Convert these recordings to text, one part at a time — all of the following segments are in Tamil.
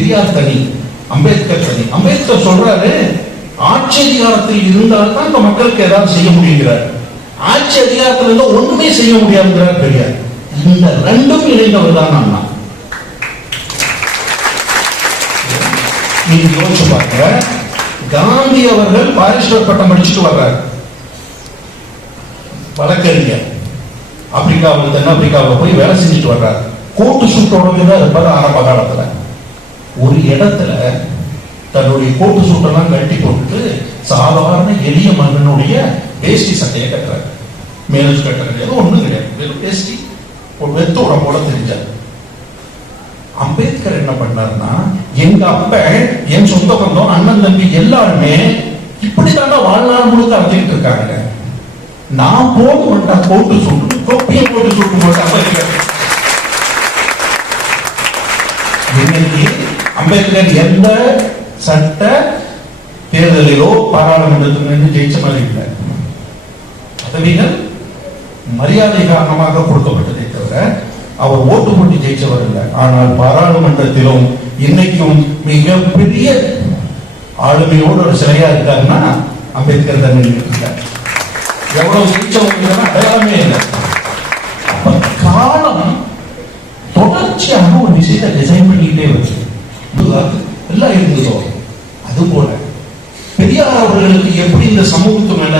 பெரியார் தனி அம்பேத்கர் தனி அம்பேத்கர் சொல்றாரு ஆட்சி அதிகாரத்தில் இருந்தால்தான் இந்த மக்களுக்கு ஏதாவது செய்ய முடியுங்கிறார். ஆட்சி அதிகாரத்தில் இருந்தா ஒண்ணுமே செய்ய முடியாதுங்கிறார் பெரியார். இந்த ரெண்டும் இணைந்தவர் தான் அண்ணா. நீங்க யோசிச்சு பாருங்க. காந்தி அவர்கள் பாரிஸ்டர் பட்டம் படிச்சுட்டு வர்றாரு. வழக்கறிஞர். ஆப்பிரிக்காவில் தென்னாப்பிரிக்காவில் போய் வேலை செஞ்சுட்டு வர்றாரு. கோட்டு சூட்டோட தான் இருப்பார் ஆரம்ப காலத்துல. ஒரு இடத்துல தன்னுடைய கோட்டு சூட்டெல்லாம் கட்டி போட்டு சாதாரண எளிய மன்னனுடைய வேஷ்டி சட்டையை கட்டுறாரு. மேலும் கட்ட கிடையாது ஒண்ணும் கிடையாது. வெறும் வேஷ்டி ஒரு வெத்தோட போல தெரிஞ்சார். அம்பேத்கர் என்ன பண்ணாருன்னா எங்க அப்ப என் சொந்த பந்தம் அண்ணன் தம்பி எல்லாருமே இப்படித்தாண்டா வாழ்நாள் முழுக்க அழைச்சிட்டு இருக்காங்க. நான் போக மாட்டேன் போட்டு சுட்டு தொப்பியை போட்டு போட்டு. அம்பேத்கர் இன்னைக்கு அம்பேத்கர் எந்த சட்ட தேர்தலிலோ பாராளுமன்றத்தில் ஜெயிச்ச மாதிரி இல்லை. பதவிகள் மரியாதை காரணமாக கொடுக்கப்பட்டதை தவிர அவர் ஓட்டு போட்டு ஜெயிச்சவர் இல்லை. ஆனால் பாராளுமன்றத்திலும் இன்னைக்கும் மிகப்பெரிய ஆளுமையோடு ஒரு சிலையா இருக்காருன்னா அம்பேத்கர் தான் இருக்கார். எவ்வளவு ஜெயிச்சவங்க அடையாளமே இல்லை. அப்ப காலம் தொடர்ச்சியாக ஒரு விஷயத்தை டிசைன் பண்ணிக்கிட்டே வருது. எல்லாம் இருந்ததோ? அது போல பெரியார் அவர்களுக்கு எப்படி இந்த சமூகத்து மேல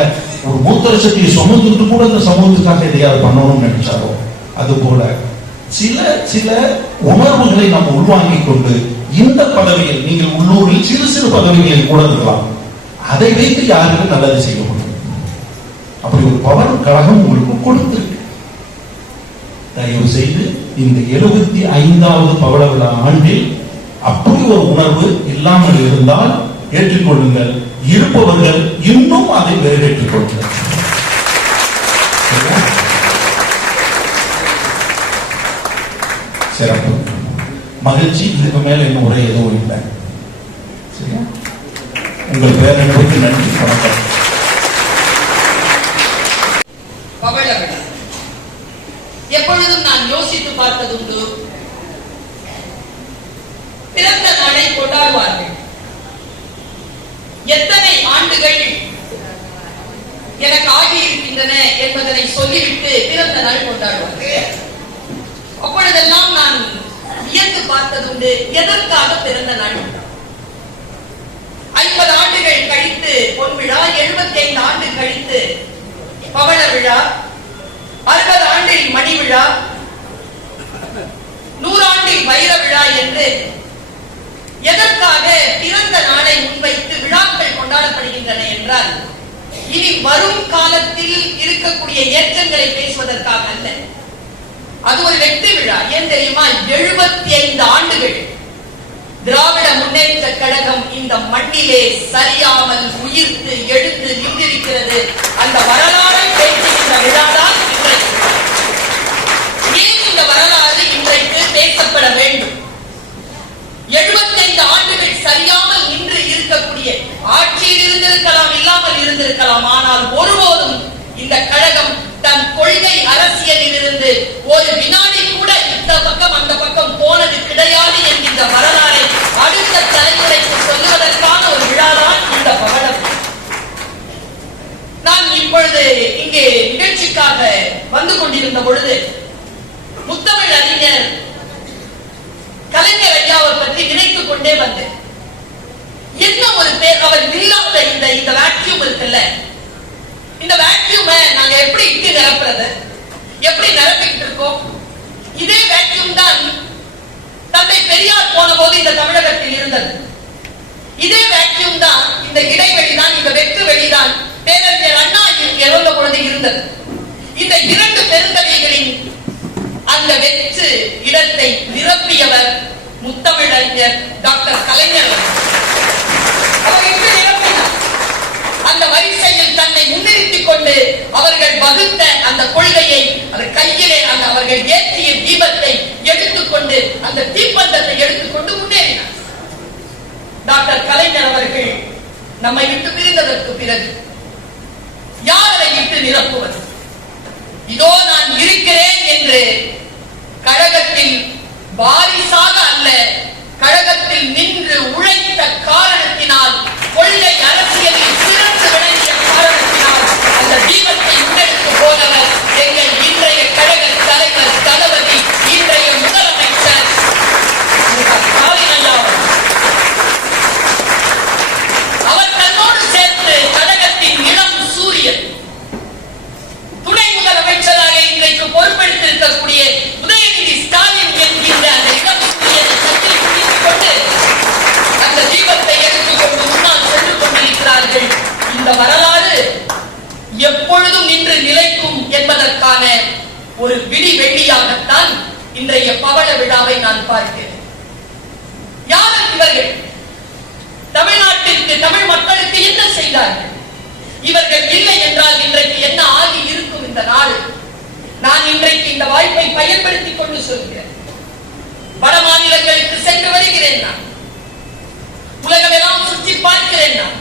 ஒரு மூத்தர சக்தியை சுமந்துட்டு கூட இந்த சமூகத்துக்காக எதையாவது பண்ணணும்னு நினைச்சாரோ? அது போல சில சில உணர்வுகளை நம்ம உள்வாங்கிக் கொண்டு இந்த பதவியில் நீங்கள் உள்ளூரில் சிறு சிறு பதவிகளில் கூட இருக்கலாம். அதை வைத்து யாருக்கும் நல்லது செய்ய முடியும்? அப்படி ஒரு பவர் கழகம் உங்களுக்கு கொடுத்திருக்கு. தயவு செய்து இந்த எழுபத்தி ஐந்தாவது பவள விழா ஆண்டில் அப்படி ஒரு உணர்வு இல்லாமல் இருந்தால் ஏற்றுக்கொள்ளுங்கள். இருப்பவர்கள் இன்னும் அதை நிறைவேற்றிக் கொள்ளுங்கள் சிறப்பு. மகிழ்ச்சி இதுக்கு மேல இன்னும் உரை எதுவும் இல்லை. சரியா? உங்கள் பேரன்புக்கு நன்றி வணக்கம். எப்பொழுதும் நான் யோசித்து பார்த்ததுண்டு நாளை கொண்டாடுவார்கள் எத்தனை ஆண்டுகள் எனக்கு ஆகியிருக்கின்றன என்பதனை சொல்லிவிட்டு பிறந்த நாள் கொண்டாடுவார்கள் அப்பொழுதெல்லாம் நான் வியந்து பார்த்ததுண்டு எதற்காக பிறந்த நாள்? ஐம்பது ஆண்டுகள் கழித்து பொன் விழா எழுபத்தி ஐந்து ஆண்டு கழித்து பவள விழா அறுபது ஆண்டில் மணி விழா நூறாண்டில் வைர விழா என்று எதற்காக பிறந்த நாளை முன்வைத்து விழாக்கள் கொண்டாடப்படுகின்றன என்றால் இனி வரும் காலத்தில் இருக்கக்கூடிய ஏற்றங்களை பேசுவதற்காக அல்ல. அது ஒரு வெற்றி விழா. ஏன் தெரியுமா? எழுபத்தி ஐந்து ஆண்டுகள் திராவிட முன்னேற்ற கழகம் இந்த மண்ணிலே சரியாமல் உயிர்த்து எழுந்து நின்றிருக்கிறது. அந்த வரலாறு பேசுகின்ற விழாதான் ஏன் இந்த வரலாறு இன்றைக்கு பேசப்பட வேண்டும்? எழுபத்தைந்து ஆண்டுகள் சரியாக இருக்கக்கூடிய ஆட்சியில் இருந்திருக்கலாம் இல்லாமல் இருந்திருக்கலாம். ஆனால் ஒருபோதும் இந்த கழகம் தன் கொள்கை அரசியலில் இருந்து ஒரு வினாடி கூட இந்த பக்கம் அந்த பக்கம் போனது கிடையாது என்கின்ற வரலாறை அடுத்த தலைமுறைக்கு சொல்லுவதற்கான ஒரு விழாதான் இந்த பவனம் நான் இப்பொழுது இங்கே நிகழ்ச்சிக்காக வந்து கொண்டிருந்த பொழுது முத்தமிழ் அறிஞர் கலைஞர் ஐயாவை பற்றி நினைத்துக் கொண்டே வந்தேன் என்ன ஒரு பேர் அவர் இல்லாத இந்த இந்த வேக்யூம் இருக்குல்ல இந்த வேக்யூமை நாங்க எப்படி இட்டு நிரப்புறது? எப்படி நிரப்பிக்கிட்டு இருக்கோம்? இதே வேக்யூம் தான் தந்தை பெரியார் போன போது இந்த தமிழகத்தில் இருந்தது. இதே வேக்யூம் தான் இந்த இடைவெளி தான் இந்த வெற்று வெளிதான் பேரறிஞர் அண்ணா இறந்த பொழுது இருந்தது. இந்த இரண்டு பெருந்தகைகளின் அந்த வெற்று இடத்தை நிரப்பியவர் முத்தமிழறிஞர் டாக்டர் கலைஞர் அவர் எப்படி அந்த வரிசையில் தன்னை முன்னிறுத்திக் கொண்டு அவர்கள் வகுத்த அந்த கொள்கையை அந்த கையிலே அந்த அவர்கள் ஏற்றிய தீபத்தை எடுத்துக்கொண்டு அந்த தீப்பந்தத்தை எடுத்துக்கொண்டு முன்னேறினார். டாக்டர் கலைஞர் அவர்கள் நம்மை விட்டு பிரிந்ததற்கு பிறகு யாரை விட்டு நிரப்புவது? இதோ நான் இருக்கிறேன் என்று கழகத்தில் வாரிசாக அல்ல கழகத்தில் நின்று உழைத்த காரணத்தினால் கொள்ளை அரசியலில் சிறந்து விளங்கிய காரணத்தினால் அந்த தீபத்தை முன்னெடுத்து போனவர் எங்கள் இன்றைய கழக தலைவர் தளபதி இன்றைய முதலமைச்சர் மு க ஸ்டாலின் ஐயா அவர்கள். அவர் தன்னோடு சேர்த்து கழகத்தின் இளம் சூரியன் துணை முதலமைச்சராக இன்றைக்கு பொறுப்பெடுத்திருக்கக்கூடிய உதயநிதி ஸ்டாலின் என்கின்ற அந்த இளம் சூரியனை சத்தில் பிடித்துக் கொண்டு அந்த தீபத்தை எடுத்துக்கொண்டு முன்னால் சென்று கொண்டிருக்கிறார்கள் இந்த வரலாறு எப்பொழுதும் நின்று நிலைக்கும் என்பதற்கான ஒரு விடி இன்றைய பவள விழாவை நான் பார்க்கிறேன். யார் இவர்கள்? தமிழ்நாட்டிற்கு தமிழ் மக்களுக்கு என்ன செய்தார்கள்? இவர்கள் இல்லை என்றால் இன்றைக்கு என்ன ஆகி இருக்கும் இந்த நாடு? நான் இன்றைக்கு இந்த வாய்ப்பை பயன்படுத்திக் கொண்டு சொல்கிறேன். வட மாநிலங்களுக்கு சென்று வருகிறேன் நான். உலகமெல்லாம் சுற்றி பார்க்கிறேன் நான்.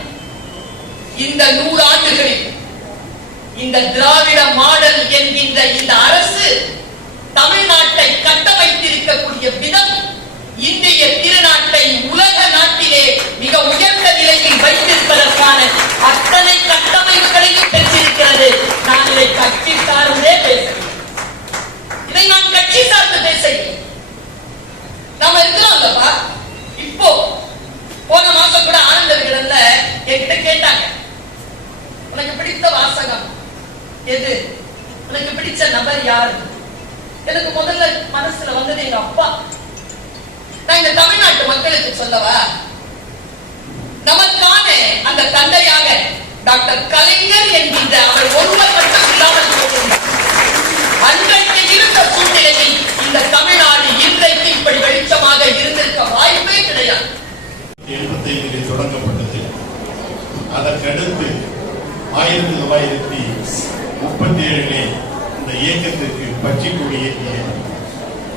இந்த நூறு ஆண்டுகளில் இந்த திராவிட மாடல் என்கின்ற இந்த அரசு தமிழ்நாட்டை கட்டமைத்திருக்கக்கூடிய விதம் இந்திய திருநாட்டை உலக நாட்டிலே மிக உயர்ந்த நிலையில் வைத்திருப்பதற்கான அத்தனை கட்டமைப்புகளையும் பெற்றிருக்கிறது. நான் இதை கட்சி சார்ந்தே பேசுகிறேன். இதை நான் கட்சி சார்ந்து பேசுகிறேன். நாம இருக்கிறோம் இருக்கிறோம்லப்பா இப்போ போன மாசம் கூட ஆனந்த விகடன்ல என்கிட்ட கேட்டாங்க. உனக்கு பிடித்த வாசகம் எது? உனக்கு பிடிச்ச நபர் யாரு? எனக்கு முதல்ல மனசுல வந்தது எங்க அப்பா. நான் இந்த தமிழ்நாட்டு மக்களுக்கு சொல்லவா? நமக்கான அந்த தந்தையாக டாக்டர் கலைஞர் என்கின்ற அவர் ஒருவர் மட்டும் இல்லாமல் அன்றைக்கு இருந்த சூழ்நிலையில் இந்த தமிழ்நாடு இன்றைக்கு இப்படி வெளிச்சமாக இருந்திருக்க வாய்ப்பே கிடையாது. எழுபத்தைந்தில் தொடங்கப்பட்டது. அதற்கடுத்து ஆயிரத்தி தொள்ளாயிரத்தி முப்பத்தி ஏழிலே இந்த இயக்கத்திற்கு பச்சை கொடி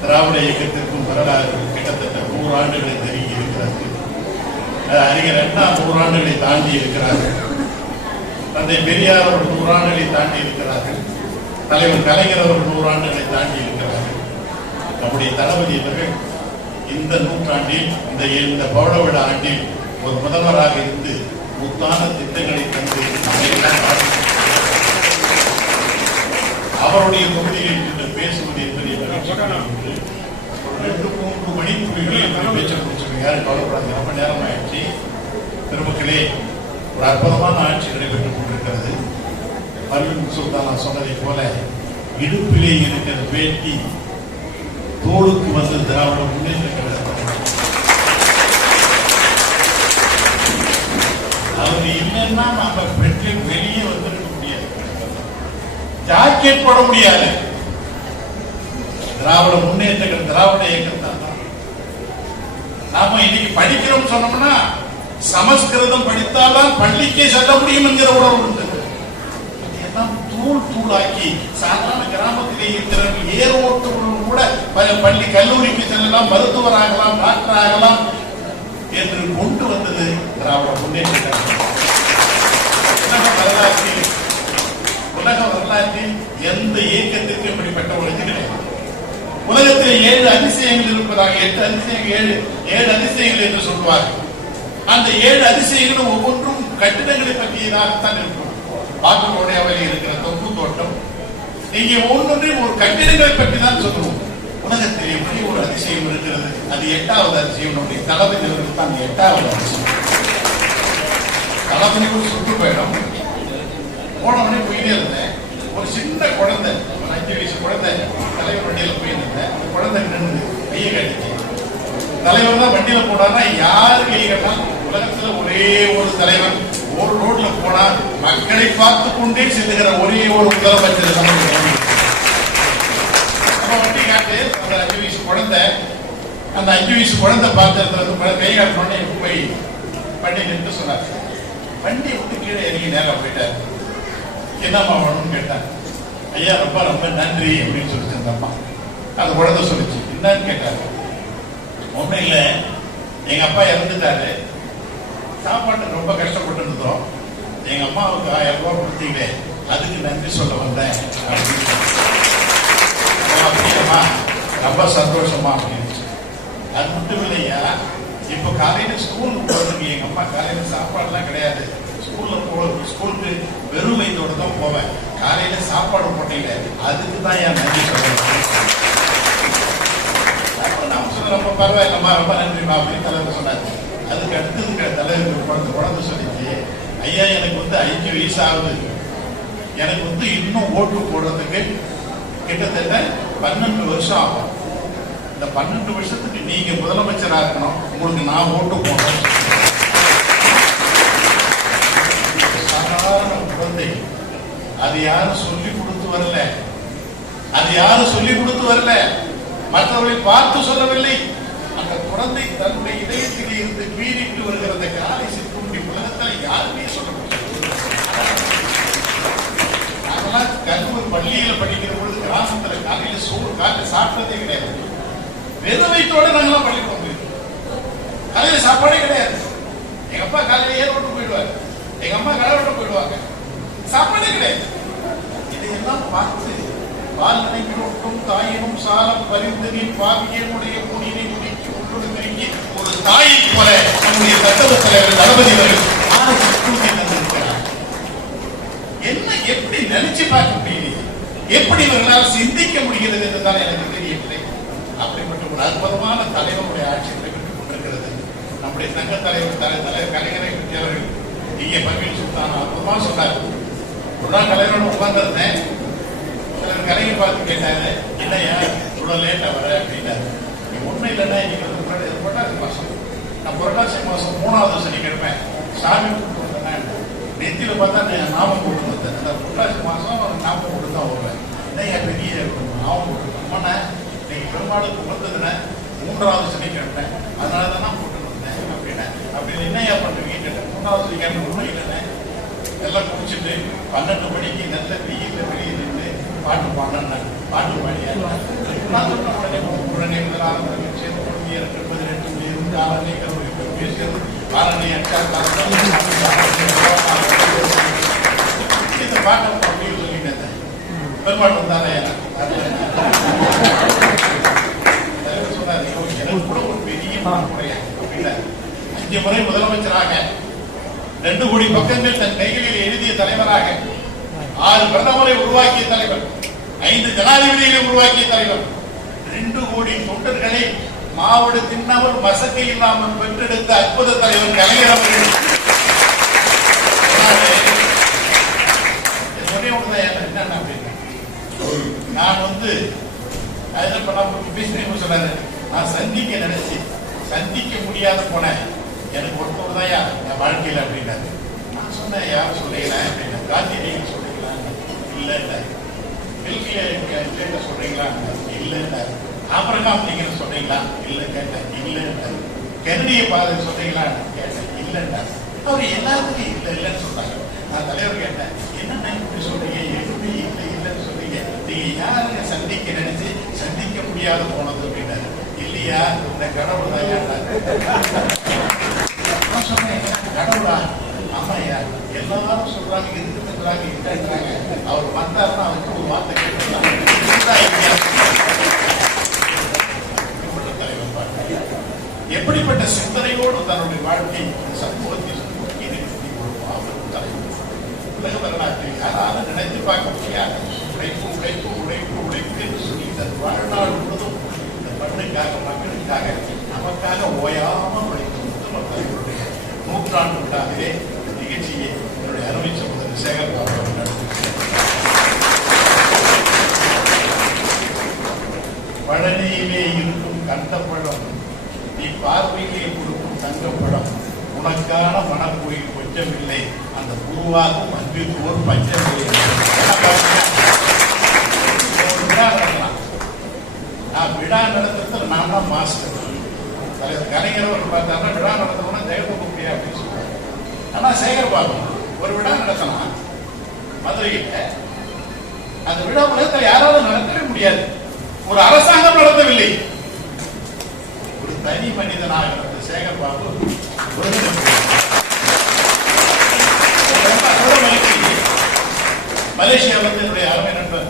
திராவிட இயக்கத்திற்கும் வரலாறு கிட்டத்தட்ட நூறு ஆண்டுகளை நெருங்கி இருக்கிறது அறிஞர் அண்ணா நூறாண்டுகளை தாண்டி இருக்கிறார்கள். தந்தை பெரியார் அவர்கள் நூறாண்டுகளை தாண்டி இருக்கிறார்கள். தலைவர் கலைஞர் அவர்கள் நூறாண்டுகளை தாண்டி இருக்கிறார்கள். நம்முடைய தளபதி அவர்கள் இந்த நூற்றாண்டில் இந்த இந்த பவள ஆண்டில் ஒரு முதல்வராக இருந்து முத்தான திட்டங்களை தந்து நம்மை அவருடைய தொகுதியில் இன்று பேசுவது என்பதை மகிழ்ச்சி ஒரு ரெண்டு மூன்று மணித்துளிகளில் பேச்சு முடிச்சிருக்கேன் யாரும் கவலைப்படாது ரொம்ப நேரம் ஆயிடுச்சு பெருமக்களே ஒரு அற்புதமான ஆட்சி நடைபெற்றுக் கொண்டிருக்கிறது. அருள் சுல்தானா சொன்னதை போல இடுப்பிலே இருக்கிற வேட்டி தோளுக்கு வந்து திராவிட முன்னேற்ற கழகம் அவர் இல்லைன்னா நம்ம பெற்று வெளியே ஜாக்கெட் போட முடியாது. திராவிட முன்னேற்ற திராவிட இயக்கம் தான் நாம இன்னைக்கு படிக்கிறோம் சொன்னோம்னா சமஸ்கிருதம் படித்தால்தான் பள்ளிக்கே செல்ல முடியும் என்கிற உணர்வு உண்டு. எல்லாம் தூள் தூளாக்கி சாதாரண கிராமத்திலே இருக்கிறவர்கள் ஏர் கூட ப- பள்ளி கல்லூரிக்கு செல்லலாம் மருத்துவர் ஆகலாம் டாக்டர் ஆகலாம் என்று கொண்டு வந்தது திராவிட முன்னேற்ற கழகம். உலக வரலாற்றில் எந்த இயக்கத்திற்கும் இப்படிப்பட்ட ஒழுங்கு கிடையாது. உலகத்தில் ஏழு அதிசயங்கள் இருப்பதாக எட்டு அதிசயங்கள் ஏழு ஏழு அதிசயங்கள் என்று சொல்வார்கள். அந்த ஏழு அதிசயங்களும் ஒவ்வொன்றும் கட்டிடங்களை பற்றியதாகத்தான் இருக்கும். பாக்கோடையாவில் இருக்கிற தொப்பு தோட்டம். இங்கே ஒவ்வொன்றையும் ஒரு கட்டிடங்களை பற்றி தான் சொல்லுவோம். உலகத்தில் எப்படி ஒரு அதிசயம் இருக்கிறது. அது எட்டாவது அதிசயம். நம்முடைய தளபதி தான் எட்டாவது அதிசயம். தளபதி ஒரு சுற்றுப்பயணம் போன உடனே போயிட்டே இருந்தேன் ஒரு சின்ன குழந்தை ஒரு அஞ்சு வயசு குழந்தை தலைவர் வண்டியில் போயிருந்தேன் அந்த குழந்தை நின்று கையை கட்டிச்சு தலைவர் தான் வண்டியில் போனார்னா யாரு கை கட்டினா உலகத்தில் ஒரே ஒரு தலைவர். ஒரு ரோட்ல போனா மக்களை பார்த்து கொண்டே செல்லுகிற ஒரே ஒரு முதலமைச்சர் நமக்கு வண்டி காட்டு அந்த அஞ்சு வயசு குழந்தை அந்த அஞ்சு வயசு குழந்தை பார்த்து வந்து கை காட்டினோடனே போய் வண்டி நின்று சொன்னார். வண்டி விட்டு கீழே இறங்கி நேரம் போயிட்டார். என்னம்மா வேணும்னு கேட்டாங்க. ஐயா ரொம்ப ரொம்ப நன்றி அப்படின்னு சொல்லிச்சு அந்த அம்மா. அந்த குழந்தை சொல்லிச்சு. என்னன்னு கேட்டாரு. ஒன்றும் இல்லை. எங்கள் அப்பா இறந்துட்டாரு. சாப்பாட்டுக்கு ரொம்ப கஷ்டப்பட்டு இருந்தோம் எங்கள் அம்மாவுக்கு ஆயிரம் ரூபாய் கொடுத்தீங்களே அதுக்கு நன்றி சொல்ல வந்தேன் அப்படின்னு அப்படியாம்மா. ரொம்ப சந்தோஷமா அப்படின்னு அது மட்டும் இல்லையா. இப்போ காலையில் ஸ்கூலுக்கு போகிறதுக்கு எங்கள் அம்மா காலையில் சாப்பாடுலாம் கிடையாது. ஸ்கூலில் போகிறதுக்கு ஸ்கூலுக்கு வெறும் வயிற்றோட தான் போவேன். காலையில சாப்பாடு போட்டீங்க அதுக்கு தான் என் நன்றி சொல்றேன் நான் சொல்ல ரொம்ப பரவாயில்லம்மா ரொம்ப நன்றிமா அப்படின்னு தலைவர் சொன்னார். அதுக்கு அடுத்தது தலைவர் குழந்தை குழந்தை சொல்லிச்சு. ஐயா எனக்கு வந்து அஞ்சு வயசு ஆகுது. எனக்கு வந்து இன்னும் ஓட்டு போடுறதுக்கு கிட்டத்தட்ட பன்னெண்டு வருஷம் ஆகும். இந்த பன்னெண்டு வருஷத்துக்கு நீங்க முதலமைச்சராக இருக்கணும். உங்களுக்கு நான் ஓட்டு போடணும் சாதாரண குழந்தை அது யாரும் சொல்லி கொடுத்து வரல. அது யாரும் சொல்லி கொடுத்து வரல. மற்றவர்களை பார்த்து சொல்லவில்லை. அந்த குழந்தை தன்னுடைய இதயத்தில் இருந்து மீறிட்டு வருகிற அந்த காலை சிற்றுண்டி உலகத்தில் யாருமே சொல்ல முடியாது நாங்கெல்லாம் கல்லூரி பள்ளியில படிக்கிற பொழுது கிராமத்துல காலையில சோறு காலையில சாப்பிட்டதே கிடையாது. வெறும் வயிற்றோட நாங்கெல்லாம் பள்ளி போயிருக்கோம் காலையில சாப்பாடே கிடையாது. எங்க அப்பா காலையில ஏர் போயிடுவாரு. எங்க அம்மா கடை போயிடுவாங்க. சாப்பாடே கிடையாது. எல்லாம் பார்த்து பால் நினைக்கிறோட்டும் தாயினும் சாலம் நீ பாவியனுடைய முனினை முடிக்கு உன்னோடு ஒரு தாயை போல நம்முடைய சட்டமன்ற தலைவர் தளபதி அவர்கள் என்ன எப்படி நினைச்சு பார்க்க முடியுது? எப்படி இவர்களால் சிந்திக்க முடிகிறது என்றுதான் எனக்கு தெரியவில்லை. அப்படிப்பட்ட ஒரு அற்புதமான தலைவருடைய ஆட்சி நடைபெற்றுக் கொண்டிருக்கிறது. நம்முடைய சங்க தலைவர் தலை தலைவர் கலைஞரை பற்றி அவர்கள் இங்கே பர்வீன் சுல்தான் அற்புதமாக சொன்னார். ஒரு நாள் தலைவரோட உட்கார்ந்திருந்தேன். சிலர் கலைஞர் பார்த்து கேட்டாரு இல்லையா இவ்வளவு லேட்டா வர? அப்படின்னாரு நீ ஒண்ணும் இல்லைன்னா இன்னைக்கு வந்து புரட்டாசி- புரட்டாசி மாசம். நான் புரட்டாசி மாசம் மூணாவது சனிக்கிழமை சாமி கூப்பிட்டு வந்தேன். நெத்தியில பார்த்தா நான் நாமம் போட்டு வந்தேன். அந்த புரட்டாசி மாசம் நாமம் போட்டு தான் வருவேன். இல்லையா பெரிய நாமம் போட்டு அம்மனை நீங்க பெருமாளுக்கு உகந்ததுன மூன்றாவது சனிக்கிழமை அதனால தான் நான் போட்டு வந்தேன். அப்படின்னா அப்படின்னு என்னையா பண்ணுவீங்க கேட்டேன். மூணாவது சனிக்கிழமை ஒன்றும் இல்லைண்ணே. எல்லாம் குடிச்சிட்டு பன்னெண்டு மணிக்கு நல்ல வெயில்ல வெளியே நின்று பாட்டு பாடினாங்க பாட்டு பாடியா உடனே உடனே முதல் சேர்ந்து தொடங்கி ரெண்டு மணி இருந்து ஆரணை கருவி பேசுகிறது ஆரணை இந்த பாட்டை அப்படின்னு சொல்லிட்டு பெருமாள் வந்தாலே சொன்னாரு எனக்கு கூட ஒரு பெரிய முறையா அப்படின்னா அஞ்சு முறை முதலமைச்சராக ரெண்டு கோடி பக்கங்கள் தன் கைகளில் எழுதிய தலைவராக ஆறு பிரதமரை உருவாக்கிய தலைவர் ஐந்து ஜனாதிபதிகளை உருவாக்கிய தலைவர் ரெண்டு கோடி தொண்டர்களை மாவடு தின்னவர் மசக்கை இல்லாமல் பெற்றெடுத்த அற்புத தலைவர் கலைஞர் அவர்கள். என்னன்னா நான் வந்து நான் நான் சந்திக்க நினைச்சு சந்திக்க முடியாத போனேன் எனக்கு ஒருத்தர் தான் என் வாழ்க்கையில அப்படின்னாரு நான் சொன்னேன் யாரும் சொல்றீங்களா அப்படின்னா காந்தி நீங்க சொல்றீங்களா இல்ல இல்ல கல்விய கேட்க சொல்றீங்களா இல்ல இல்ல ஆபரகம் அப்படிங்கிற சொல்றீங்களா இல்ல கேட்டேன் இல்ல இல்ல பாருன்னு பாதை சொல்றீங்களா கேட்டேன் இல்ல அவர் எல்லாத்துக்கும் இல்லை இல்லைன்னு சொன்னாங்க. நான் தலைவர் கேட்டேன் என்னண்ணா இப்படி சொல்றீங்க? எப்படி இல்லை இல்லைன்னு சொல்றீங்க. நீங்க யாருங்க? சந்திக்க நினைச்சு சந்திக்க முடியாத போனது அப்படின்னாரு. இல்லையா? இந்த கடவுள் தான் சொன்னேன், கடவுளா? ஆமாய்யா, எல்லாரும் சொல்றாங்க இருக்குன்றாங்க இல்லைன்றாங்க அவர் வந்தாருன்னா அவருக்கு ஒரு வார்த்தை கேட்கலாம் இதுதான் வித்தியாசம். இப்படிப்பட்ட தலைவர் பாருங்க. எப்படிப்பட்ட சிந்தனையோடு தன்னுடைய வாழ்க்கை சமூகத்தில் உலக வரலாற்றில் யாராலும் நினைத்து பார்க்க முடியாது. உழைப்பு உழைப்பு உழைப்பு உழைப்பு. இந்த வாழ்நாள் முழுவதும் இந்த மண்ணுக்காக மக்களுக்காக நமக்காக ஓயாமல் உழைக்கும் மக்களுடைய நூற்றாண்டு விழாவிலே இந்த நிகழ்ச்சியை என்னுடைய அருமை சகோதரர் சேகர் பாபு அவர்கள் நடத்தினார். பழனியிலே இருக்கும் கந்தப்பழம் நீ பார்வையிலே கொடுக்கும் தங்கப்படம். உனக்கான மனப்பொய் கொச்சமில்லை அந்த உருவாகும் அன்பிற்கோர் ஒரு பஞ்சமில்லை. ஒரு விழா நடத்தலாம் நான் விழா நடத்துறதுல நான் தான் மாஸ்டர் கலைஞர் அவர் பார்த்தாருன்னா விழா நடத்தணும்னா ஜெயலலிதா அப்படின்னு சொல்றாரு. ஆனா சேகர் பாபு ஒரு விழா நடத்தலாம். மதுரையில். அந்த விழா உலகத்தில் யாராலும் நடத்தவே முடியாது. ஒரு அரசாங்கம் நடத்தவில்லை. தனி மனிதனாக இருந்த சேகர் பாபு ஒருங்கிணைப்பு. வந்து என்னுடைய அருமை நண்பர்.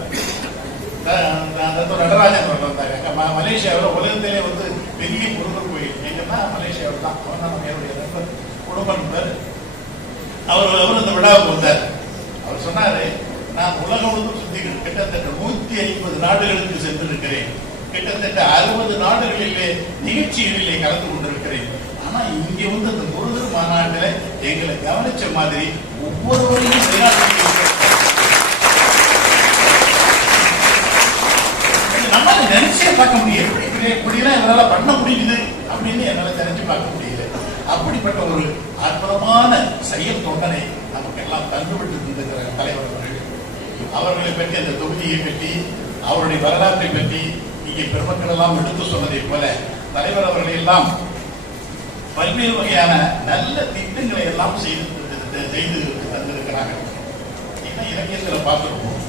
அந்த நடராஜன் அவர்கள் வந்தாங்க மலேசியாவில் உலகத்திலே வந்து பெரிய முருகர் கோயில். எங்கன்னா மலேசியாவில் தான். அவர் தான் என்னுடைய நண்பர் குடும்ப நண்பர். அவர் அவர் அந்த விழாவுக்கு வந்தார். அவர் சொன்னாரு நான் உலகம் முழுவதும் சுத்தி கிட்டத்தட்ட நூத்தி ஐம்பது நாடுகளுக்கு சென்றிருக்கிறேன். கிட்டத்தட்ட அறுபது நாடுகளிலே நிகழ்ச்சிகளிலே கலந்து கொண்டிருக்கிறேன். ஆனா இங்க வந்து அந்த முருகர் மாநாட்டில் எங்களை கவனிச்ச மாதிரி ஒவ்வொருவரையும் நம்மளால நினைச்சே பார்க்க முடியும் எப்படி இப்படிலாம் என்னால பண்ண முடியுது அப்படின்னு என்னால நினைச்சு பார்க்க முடியல. அப்படிப்பட்ட ஒரு அற்புதமான செயல் தொண்டனை நமக்கு எல்லாம் தந்துவிட்டு இருந்திருக்கிற தலைவர் அவர்களை பற்றி அந்த தொகுதியை பற்றி அவருடைய வரலாற்றை பற்றி இங்கே பெருமக்கள் எல்லாம் எடுத்து சொன்னதை போல தலைவர் அவர்கள் எல்லாம் பல்வேறு வகையான நல்ல திட்டங்களை எல்லாம் செய்து செய்து தந்திருக்கிறார்கள். என்ன இலக்கியத்தில் பார்த்துருப்போம்?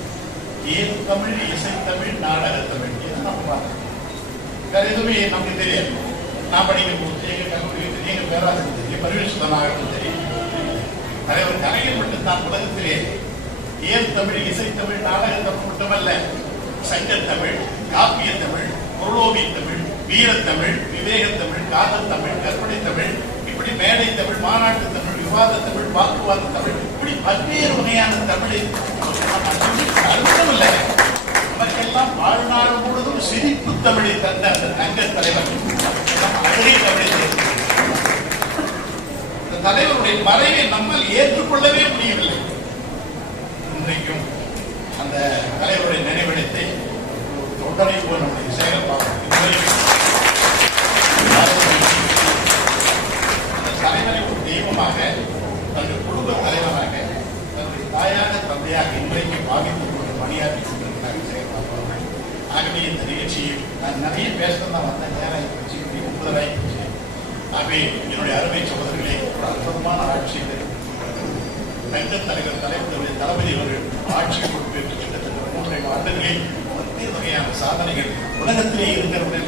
ஏது தமிழ் இசைத்தமிழ் நாடக தமிழ். இதை நம்ம பார்க்கணும் வேற எதுவுமே நமக்கு தெரியாது. நான் படிக்கும் போது எங்க கல்லூரியில் தெரியும் எங்க பேராசிரியர் தெரியும் பரிவேஷனாகட்டும் தெரியும் தலைவர் கலைஞர் மட்டும்தான் உலகத்திலே. ஏது தமிழ் இசைத்தமிழ் நாடக தமிழ் மட்டுமல்ல தமிழ் காப்பிய தமிழ் பொருளோவிய தமிழ் வீரத்தமிழ் விவேகத்தமிழ் காதல் தமிழ் கற்பனை தமிழ் இப்படி மேடை தமிழ் மாநாட்டு தமிழ் விவாத தமிழ் வாக்குவாத தமிழ் இப்படி பல்வேறு வகையான தமிழை அது நமக்கெல்லாம் வாழ்நாள் முழுவதும் சிரிப்பு தமிழை தந்த அந்த தங்க தலைவர். அழகை தமிழை இந்த தலைவருடைய மறைவை நம்மால் ஏற்றுக்கொள்ளவே முடியவில்லை. இன்றைக்கும் அந்த தலைவருடைய நினைவு ஒரு தொண்டனை போல் நம்முடைய செயல்பாடு தலைவரை ஒரு தெய்வமாக தன்னுடைய குடும்ப தலைவராக தன்னுடைய தாயான தந்தையாக இன்றைக்கு பாவித்துக் கொண்டு பணியாற்றி கொண்டிருக்கிறார் செயல்பாடு ஆகவே இந்த நிகழ்ச்சியில் நான் நிறைய பேசணும் தான் வந்த நேரம் ஆகிப்போச்சு இப்படி ஒன்பதரை ஆகிப்போச்சு ஆகவே என்னுடைய அருமை சகோதரர்களே ஒரு அற்புதமான ஆட்சி தங்க தலைவர் தலைவருடைய தளபதி அவர்கள் ஆட்சி பொறுப்பேற்று கிட்டத்தட்ட மூன்றரை ஆண்டுகளில் வகையான சாதனைகள் உலகத்திலே இருக்கிறவர்கள்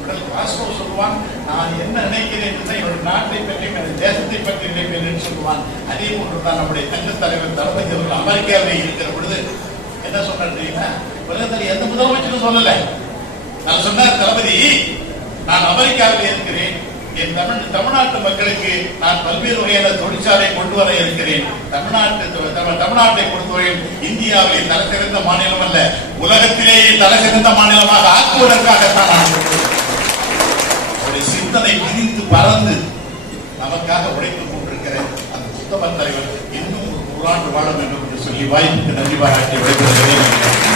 உடல் காஸ்ட்ரோ சொல்லுவான் நான் என்ன நினைக்கிறேன் என்று என்னுடைய நாட்டை பற்றி எனது தேசத்தை பற்றி நினைப்பேன் என்று சொல்லுவான். அதே போன்றுதான் நம்முடைய தங்க தலைவர் தளபதி அவர்கள் அமெரிக்காவிலே இருக்கிற பொழுது என்ன சொன்னார் தெரியுமா? உலகத்தில் எந்த முதலமைச்சரும் சொல்லல. நான் சொன்னார் தளபதி நான் அமெரிக்காவில் இருக்கிறேன். என் தமிழ் தமிழ்நாட்டு மக்களுக்கு நான் பல்வேறு வகையான தொழிற்சாலை கொண்டு வர இருக்கிறேன். தமிழ்நாட்டு தமிழ்நாட்டை பொறுத்தவரையில் இந்தியாவில் தலை சிறந்த மாநிலம் அல்ல உலகத்திலேயே தலை சிறந்த மாநிலமாக ஆக்குவதற்காகத்தான் ஒரு சிந்தனை விரிந்து பறந்து நமக்காக உழைத்து கொண்டிருக்கிற அந்த உத்தம தலைவர் இன்னும் ஒரு நூறாண்டு வாழ வேண்டும் என்று சொல்லி வாய்ப்புக்கு நன்றி பாராட்டி விடைபெறுகிறேன்.